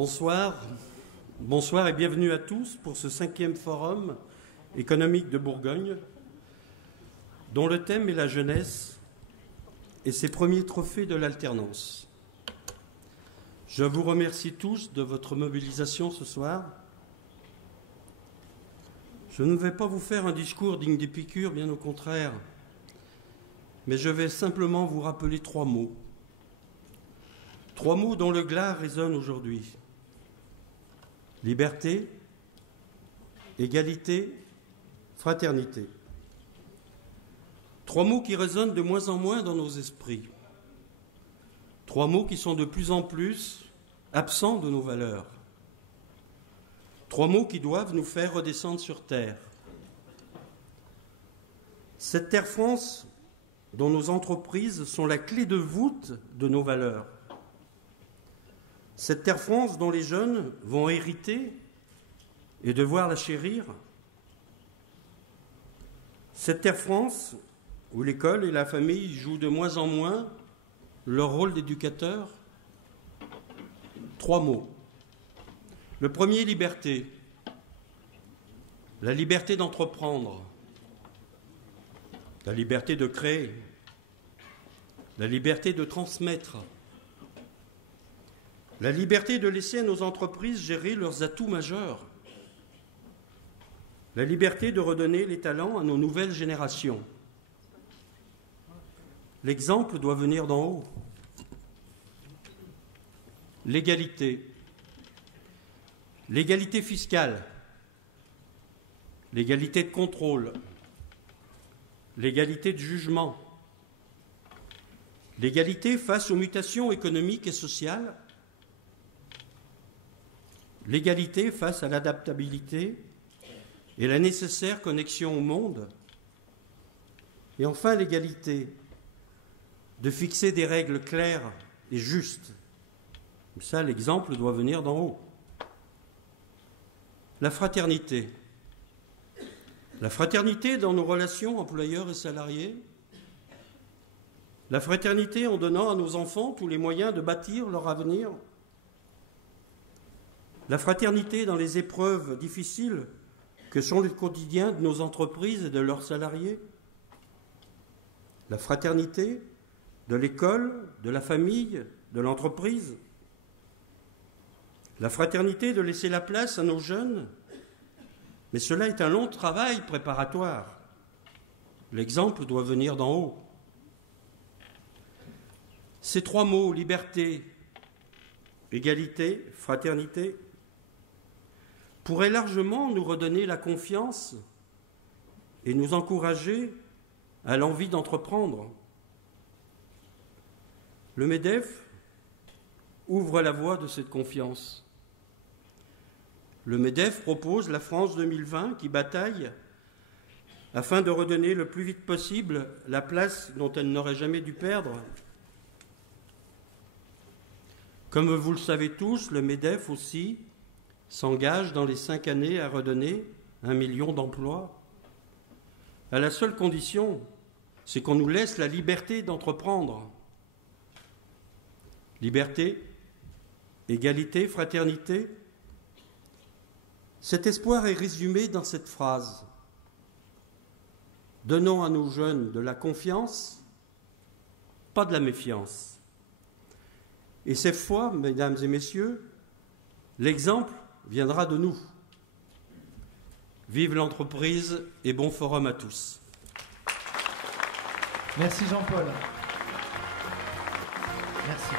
Bonsoir. Bonsoir et bienvenue à tous pour ce 5e forum économique de Bourgogne, dont le thème est la jeunesse et ses premiers trophées de l'alternance. Je vous remercie tous de votre mobilisation ce soir. Je ne vais pas vous faire un discours digne d'Épicure, bien au contraire, mais je vais simplement vous rappeler 3 mots. 3 mots dont le glas résonne aujourd'hui. Liberté, égalité, fraternité. 3 mots qui résonnent de moins en moins dans nos esprits. 3 mots qui sont de plus en plus absents de nos valeurs. 3 mots qui doivent nous faire redescendre sur terre. Cette terre France, dont nos entreprises sont la clé de voûte de nos valeurs. Cette terre France dont les jeunes vont hériter et devoir la chérir. Cette terre France où l'école et la famille jouent de moins en moins leur rôle d'éducateur. 3 mots. Le premier, liberté. La liberté d'entreprendre. La liberté de créer. La liberté de transmettre. La liberté de laisser nos entreprises gérer leurs atouts majeurs. La liberté de redonner les talents à nos nouvelles générations. L'exemple doit venir d'en haut. L'égalité. L'égalité fiscale. L'égalité de contrôle. L'égalité de jugement. L'égalité face aux mutations économiques et sociales. L'égalité face à l'adaptabilité et la nécessaire connexion au monde. Et enfin, l'égalité de fixer des règles claires et justes. Ça, l'exemple doit venir d'en haut. La fraternité. La fraternité dans nos relations employeurs et salariés. La fraternité en donnant à nos enfants tous les moyens de bâtir leur avenir. La fraternité dans les épreuves difficiles que sont les quotidiens de nos entreprises et de leurs salariés. La fraternité de l'école, de la famille, de l'entreprise. La fraternité de laisser la place à nos jeunes. Mais cela est un long travail préparatoire. L'exemple doit venir d'en haut. Ces 3 mots, liberté, égalité, fraternité, pourrait largement nous redonner la confiance et nous encourager à l'envie d'entreprendre. Le MEDEF ouvre la voie de cette confiance. Le MEDEF propose la France 2020 qui bataille afin de redonner le plus vite possible la place dont elle n'aurait jamais dû perdre. Comme vous le savez tous, le MEDEF aussi s'engage dans les 5 années à redonner 1 million d'emplois, à la seule condition, c'est qu'on nous laisse la liberté d'entreprendre. Liberté, égalité, fraternité. Cet espoir est résumé dans cette phrase. Donnons à nos jeunes de la confiance, pas de la méfiance. Et cette fois, mesdames et messieurs, l'exemple viendra de nous. Vive l'entreprise et bon forum à tous. Merci Jean-Paul. Merci.